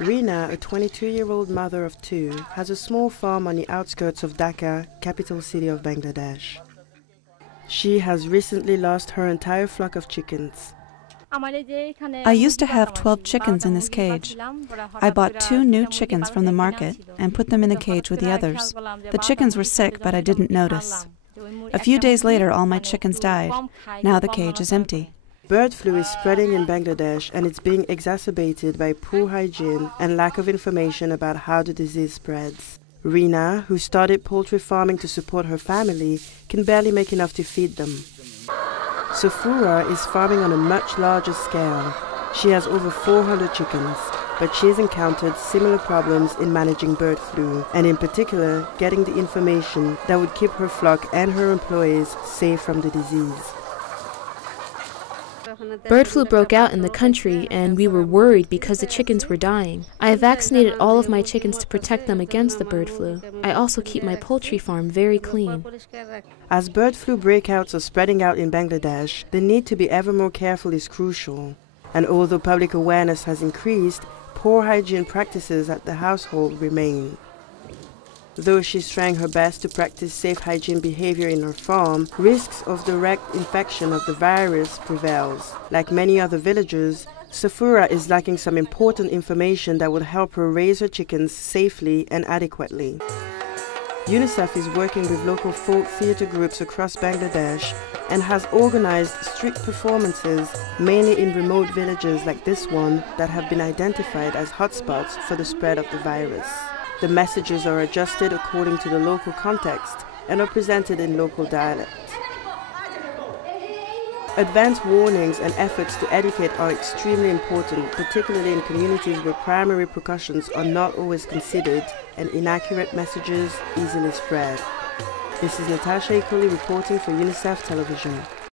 Rina, a 22-year-old mother of two, has a small farm on the outskirts of Dhaka, capital city of Bangladesh. She has recently lost her entire flock of chickens. I used to have 12 chickens in this cage. I bought 2 new chickens from the market and put them in the cage with the others. The chickens were sick, but I didn't notice. A few days later, all my chickens died. Now the cage is empty. Bird flu is spreading in Bangladesh, and it's being exacerbated by poor hygiene and lack of information about how the disease spreads. Rina, who started poultry farming to support her family, can barely make enough to feed them. Safura is farming on a much larger scale. She has over 400 chickens, but she has encountered similar problems in managing bird flu, and in particular, getting the information that would keep her flock and her employees safe from the disease. Bird flu broke out in the country, and we were worried because the chickens were dying. I vaccinated all of my chickens to protect them against the bird flu. I also keep my poultry farm very clean. As bird flu breakouts are spreading out in Bangladesh, the need to be ever more careful is crucial. And although public awareness has increased, poor hygiene practices at the household remain. Though she's trying her best to practice safe hygiene behavior in her farm, risks of direct infection of the virus prevails. Like many other villagers, Safura is lacking some important information that would help her raise her chickens safely and adequately. UNICEF is working with local folk theatre groups across Bangladesh and has organized street performances, mainly in remote villages like this one that have been identified as hotspots for the spread of the virus. The messages are adjusted according to the local context and are presented in local dialect. Advanced warnings and efforts to educate are extremely important, particularly in communities where primary precautions are not always considered and inaccurate messages easily spread. This is Natasha Ikoli reporting for UNICEF Television.